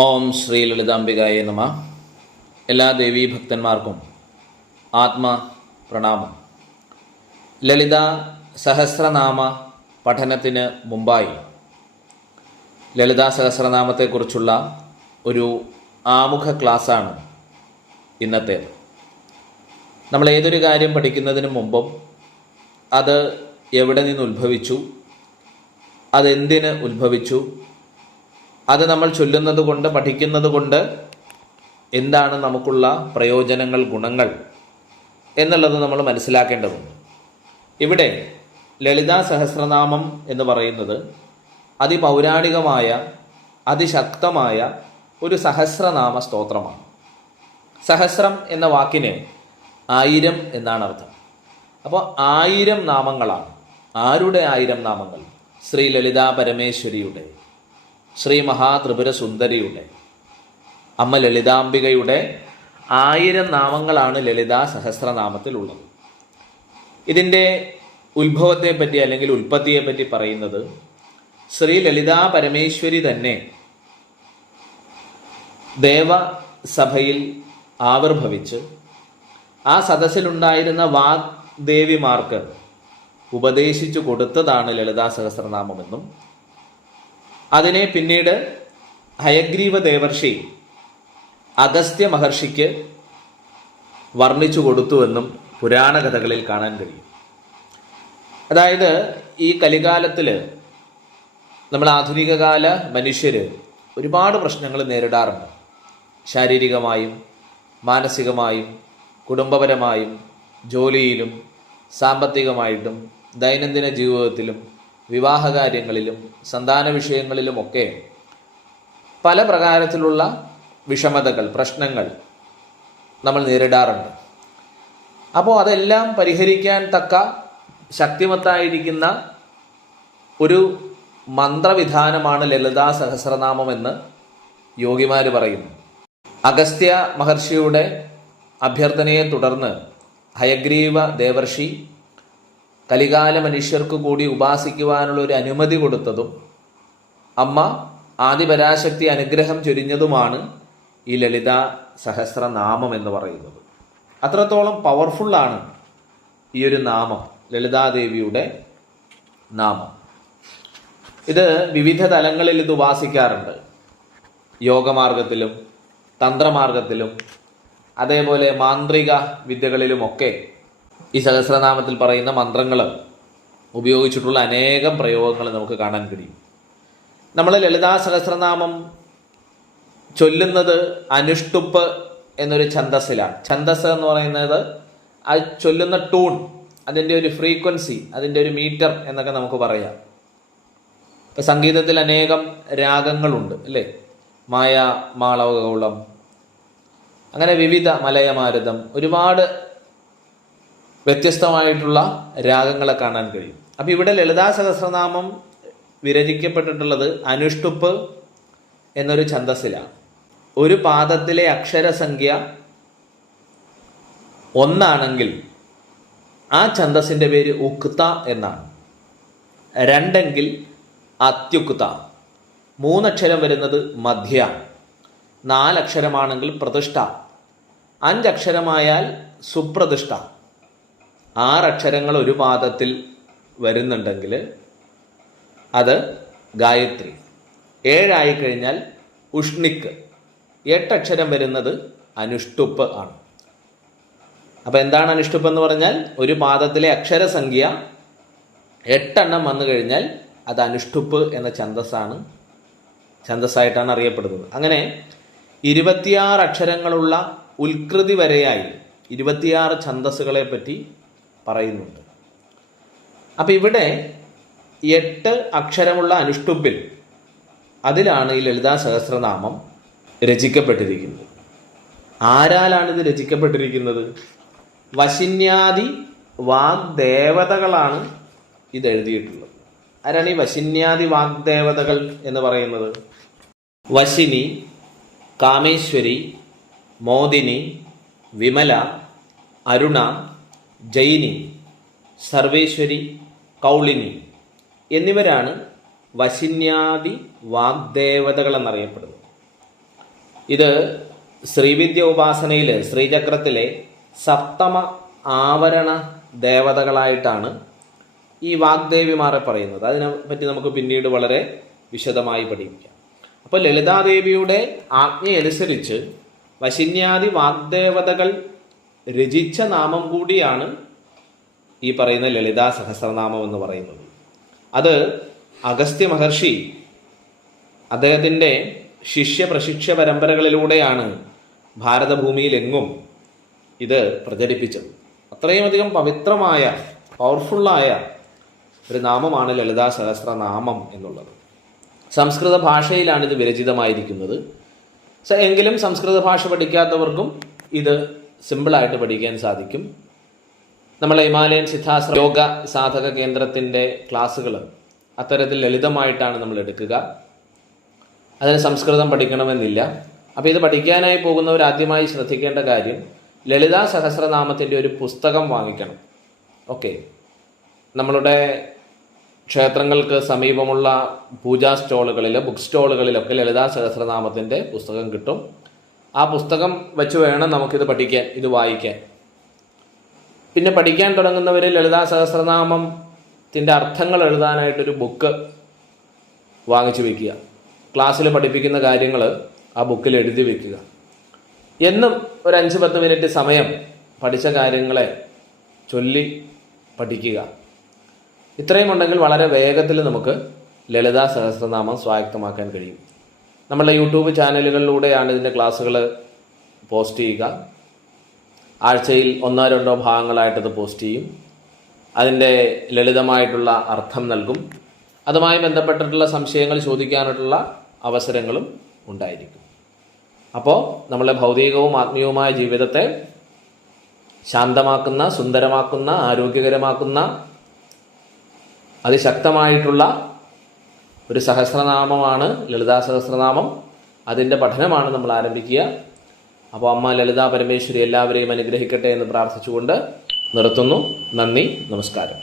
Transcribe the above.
ഓം ശ്രീ ലളിതാംബികായ നമ. എല്ലാ ദേവീ ഭക്തന്മാർക്കും ആത്മ പ്രണാമം. ലളിത സഹസ്രനാമ പഠനത്തിന് മുമ്പായി ലളിതാ സഹസ്രനാമത്തെക്കുറിച്ചുള്ള ഒരു ആമുഖ ക്ലാസ്സാണ് ഇന്നത്തേത്. നമ്മൾ ഏതൊരു കാര്യം പഠിക്കുന്നതിന് മുമ്പും അത് എവിടെ നിന്ന് ഉത്ഭവിച്ചു, അതെന്തിന് ഉത്ഭവിച്ചു, അത് നമ്മൾ ചൊല്ലുന്നത് കൊണ്ട് പഠിക്കുന്നത് കൊണ്ട് എന്താണ് നമുക്കുള്ള പ്രയോജനങ്ങൾ, ഗുണങ്ങൾ എന്നുള്ളത് നമ്മൾ മനസ്സിലാക്കേണ്ടതുണ്ട്. ഇവിടെ ലളിതാ സഹസ്രനാമം എന്ന് പറയുന്നത് അതിപൗരാണികമായ അതിശക്തമായ ഒരു സഹസ്രനാമ സ്തോത്രമാണ്. സഹസ്രം എന്ന വാക്കിന് 1000 എന്നാണ് അർത്ഥം. അപ്പോൾ 1000 നാമങ്ങളാണ്. ആരുടെ 1000 നാമങ്ങൾ? ശ്രീ ലളിതാ പരമേശ്വരിയുടെ, ശ്രീ മഹാത്രിപുര സുന്ദരിയുടെ, അമ്മ ലളിതാംബികയുടെ 1000 നാമങ്ങളാണ് ലളിതാ സഹസ്രനാമത്തിലുള്ളത്. ഇതിൻ്റെ ഉത്ഭവത്തെപ്പറ്റി അല്ലെങ്കിൽ ഉൽപ്പത്തിയെപ്പറ്റി പറയുന്നത് ശ്രീ ലളിതാ പരമേശ്വരി തന്നെ ദേവസഭയിൽ ആവിർഭവിച്ച് ആ സദസ്സിലുണ്ടായിരുന്ന വാഗ്ദേവിമാർക്ക് ഉപദേശിച്ചു കൊടുത്തതാണ് ലളിതാ സഹസ്രനാമമെന്നും അതിനെ പിന്നീട് ഹയഗ്രീവ ദേവർഷി അഗസ്ത്യ മഹർഷിക്ക് വർണ്ണിച്ചു കൊടുത്തുവെന്നും പുരാണ കഥകളിൽ കാണാൻ കഴിയും. അതായത് ഈ കലികാലത്തിൽ നമ്മൾ ആധുനിക കാല മനുഷ്യർ ഒരുപാട് പ്രശ്നങ്ങൾ നേരിടാറുണ്ട്. ശാരീരികമായും മാനസികമായും കുടുംബപരമായും ജോലിയിലും സാമ്പത്തികമായിട്ടും ദൈനംദിന ജീവിതത്തിലും വിവാഹകാര്യങ്ങളിലും സന്താന വിഷയങ്ങളിലുമൊക്കെ പല പ്രകാരത്തിലുള്ള വിഷമതകൾ, പ്രശ്നങ്ങൾ നമ്മൾ നേരിടാറുണ്ട്. അപ്പോൾ അതെല്ലാം പരിഹരിക്കാൻ തക്ക ശക്തിമത്തായിരിക്കുന്ന ഒരു മന്ത്രവിധാനമാണ് ലളിതാ സഹസ്രനാമമെന്ന് യോഗിമാർ പറയുന്നു. അഗസ്ത്യ മഹർഷിയുടെ അഭ്യർത്ഥനയെ തുടർന്ന് ഹയഗ്രീവ ദേവർഷി കലികാല മനുഷ്യർക്ക് കൂടി ഉപാസിക്കുവാനുള്ള ഒരു അനുമതി കൊടുത്തതും അമ്മ ആദിപരാശക്തി അനുഗ്രഹം ചൊരിഞ്ഞതുമാണ് ഈ ലളിതാ സഹസ്രനാമം എന്ന് പറയുന്നത്. അത്രത്തോളം പവർഫുള്ളാണ് ഈ ഒരു നാമം, ലളിതാദേവിയുടെ നാമം. ഇത് വിവിധ തലങ്ങളിൽ ഇത് ഉപാസിക്കാറുണ്ട്. യോഗമാർഗത്തിലും തന്ത്രമാർഗത്തിലും അതേപോലെ മാന്ത്രിക വിദ്യകളിലുമൊക്കെ ഈ സഹസ്രനാമത്തിൽ പറയുന്ന മന്ത്രങ്ങൾ ഉപയോഗിച്ചിട്ടുള്ള അനേകം പ്രയോഗങ്ങൾ നമുക്ക് കാണാൻ കഴിയും. നമ്മൾ ലളിതാ സഹസ്രനാമം ചൊല്ലുന്നത് അനുഷ്ടുപ്പ് എന്നൊരു ഛന്ദസ്സിലാണ്. ഛന്ദസ് എന്ന് പറയുന്നത് ആ ചൊല്ലുന്ന ടൂൺ, അതിൻ്റെ ഒരു ഫ്രീക്വൻസി, അതിൻ്റെ ഒരു മീറ്റർ എന്നൊക്കെ നമുക്ക് പറയാം. ഇപ്പം സംഗീതത്തിൽ അനേകം രാഗങ്ങളുണ്ട് അല്ലേ? മായ, മാളവഗൗളം, അങ്ങനെ വിവിധ, മലയമാരുതം, ഒരുപാട് വ്യത്യസ്തമായിട്ടുള്ള രാഗങ്ങളെ കാണാൻ കഴിയും. അപ്പം ഇവിടെ ലളിതാ സഹസ്രനാമം വിരചിക്കപ്പെട്ടിട്ടുള്ളത് അനുഷ്ടുപ്പ് എന്നൊരു ഛന്ദസ്സിലാണ്. ഒരു പാദത്തിലെ അക്ഷരസംഖ്യ 1 ആണെങ്കിൽ ആ ഛന്ദസ്സിൻ്റെ പേര് ഉക്ത എന്നാണ്. 2 എങ്കിൽ അത്യുക്ത, 3 അക്ഷരം വരുന്നത് മധ്യ, 4 അക്ഷരമാണെങ്കിൽ പ്രതിഷ്ഠ, 5 അക്ഷരമായാൽ സുപ്രതിഷ്ഠ, 6 അക്ഷരങ്ങൾ ഒരു പാദത്തിൽ വരുന്നുണ്ടെങ്കിൽ അത് ഗായത്രി, 7 ആയിക്കഴിഞ്ഞാൽ ഉഷ്ണിക്ക്, 8 അക്ഷരം വരുന്നത് അനുഷ്ടുപ്പ് ആണ്. അപ്പം എന്താണ് അനുഷ്ടുപ്പ് എന്ന് പറഞ്ഞാൽ ഒരു പാദത്തിലെ അക്ഷരസംഖ്യ 8 എണ്ണം വന്നു കഴിഞ്ഞാൽ അത് അനുഷ്ടുപ്പ് എന്ന ഛന്ദസ്സായിട്ടാണ് അറിയപ്പെടുന്നത്. അങ്ങനെ 26 അക്ഷരങ്ങളുള്ള ഉത്കൃതി വരെയായി 26 ഛന്ദസ്സുകളെ പറ്റി പറയുന്നുണ്ട്. അപ്പം ഇവിടെ 8 അക്ഷരമുള്ള അനുഷ്ടുപ്പിൽ അതിലാണ് ഈ ലളിതാ സഹസ്രനാമം രചിക്കപ്പെട്ടിരിക്കുന്നത്. ആരാലാണിത് രചിക്കപ്പെട്ടിരിക്കുന്നത്? വശിന്യാദി വാഗ്ദേവതകളാണ് ഇത് എഴുതിയിട്ടുള്ളത്. ആരാണ് ഈ വശിന്യാദി വാഗ്ദേവതകൾ എന്ന് പറയുന്നത്? വശിനി, കാമേശ്വരി, മോദിനി, വിമല, അരുണ, ജൈനി, സർവേശ്വരി, കൗളിനി എന്നിവരാണ് വശിന്യാദി വാഗ്ദേവതകൾ എന്നറിയപ്പെടുന്നത്. ഇത് ശ്രീവിദ്യ ഉപാസനയിലെ ശ്രീചക്രത്തിലെ സപ്തമ ആവരണ ദേവതകളായിട്ടാണ് ഈ വാഗ്ദേവിമാരെ പറയുന്നത്. അതിനെ പറ്റി നമുക്ക് പിന്നീട് വളരെ വിശദമായി പഠിക്കാം. അപ്പോൾ ലളിതാദേവിയുടെ ആജ്ഞയനുസരിച്ച് വശിന്യാദി വാഗ്ദേവതകൾ രചിച്ച നാമം കൂടിയാണ് ഈ പറയുന്ന ലളിതാ സഹസ്രനാമം എന്ന് പറയുന്നത്. അത് അഗസ്ത്യ മഹർഷി അദ്ദേഹത്തിൻ്റെ ശിഷ്യ പ്രശിഷ്യ പരമ്പരകളിലൂടെയാണ് ഭാരതഭൂമിയിലെങ്ങും ഇത് പ്രചരിപ്പിച്ചത്. അത്രയും അധികം പവിത്രമായ പവർഫുള്ളായ ഒരു നാമമാണ് ലളിതാ സഹസ്രനാമം എന്നുള്ളത്. സംസ്കൃത ഭാഷയിലാണ് ഇത് വിരചിതമായിരിക്കുന്നത്. എങ്കിലും സംസ്കൃത ഭാഷ പഠിക്കാത്തവർക്കും ഇത് സിമ്പിളായിട്ട് പഠിക്കാൻ സാധിക്കും. നമ്മളെ ഹിമാലയൻ സിദ്ധാശ്രമ യോഗ സാധക കേന്ദ്രത്തിൻ്റെ ക്ലാസ്സുകൾ അത്തരത്തിൽ ലളിതമായിട്ടാണ് നമ്മൾ എടുക്കുക. അതിന് സംസ്കൃതം പഠിക്കണമെന്നില്ല. അപ്പോൾ ഇത് പഠിക്കാനായി പോകുന്നവർ ആദ്യമായി ശ്രദ്ധിക്കേണ്ട കാര്യം ലളിതാ സഹസ്രനാമത്തിൻ്റെ ഒരു പുസ്തകം വാങ്ങിക്കണം. ഓക്കെ, നമ്മളുടെ ക്ഷേത്രങ്ങൾക്ക് സമീപമുള്ള പൂജാ സ്റ്റോളുകളിൽ, ബുക്ക് സ്റ്റോളുകളിലൊക്കെ ലളിതാ സഹസ്രനാമത്തിൻ്റെ പുസ്തകം കിട്ടും. ആ പുസ്തകം വെച്ച് വേണം നമുക്കിത് പഠിക്കാൻ, ഇത് വായിക്കാൻ. പിന്നെ പഠിക്കാൻ തുടങ്ങുന്നവർ ലളിതാ സഹസ്രനാമത്തിൻ്റെ അർത്ഥങ്ങൾ എഴുതാനായിട്ടൊരു ബുക്ക് വാങ്ങിച്ചു വയ്ക്കുക. ക്ലാസ്സിൽ പഠിപ്പിക്കുന്ന കാര്യങ്ങൾ ആ ബുക്കിൽ എഴുതി വയ്ക്കുക. എന്നും ഒരു 5-10 മിനിറ്റ് സമയം പഠിച്ച കാര്യങ്ങളെ ചൊല്ലി പഠിക്കുക. ഇത്രയും ഉണ്ടെങ്കിൽ വളരെ വേഗത്തിൽ നമുക്ക് ലളിതാ സഹസ്രനാമം സ്വായത്തമാക്കാൻ കഴിയും. നമ്മുടെ യൂട്യൂബ് ചാനലുകളിലൂടെയാണ് ഇതിൻ്റെ ക്ലാസ്സുകൾ പോസ്റ്റ് ചെയ്യുക. ആഴ്ചയിൽ 1-2 ഭാഗങ്ങളായിട്ടത് പോസ്റ്റ് ചെയ്യും. അതിൻ്റെ ലളിതമായിട്ടുള്ള അർത്ഥം നൽകും. അതുമായി ബന്ധപ്പെട്ടിട്ടുള്ള സംശയങ്ങൾ ചോദിക്കാനുള്ള അവസരങ്ങളും ഉണ്ടായിരിക്കും. അപ്പോൾ നമ്മളെ ഭൗതികവും ആത്മീയവുമായ ജീവിതത്തെ ശാന്തമാക്കുന്ന, സുന്ദരമാക്കുന്ന, ആരോഗ്യകരമാക്കുന്ന അതിശക്തമായിട്ടുള്ള ഒരു സഹസ്രനാമമാണ് ലളിതാ സഹസ്രനാമം. അതിൻ്റെ പഠനമാണ് നമ്മൾ ആരംഭിക്കുക. അപ്പോൾ അമ്മ ലളിതാ പരമേശ്വരി എല്ലാവരെയും അനുഗ്രഹിക്കട്ടെ എന്ന് പ്രാർത്ഥിച്ചുകൊണ്ട് നിർത്തുന്നു. നന്ദി, നമസ്കാരം.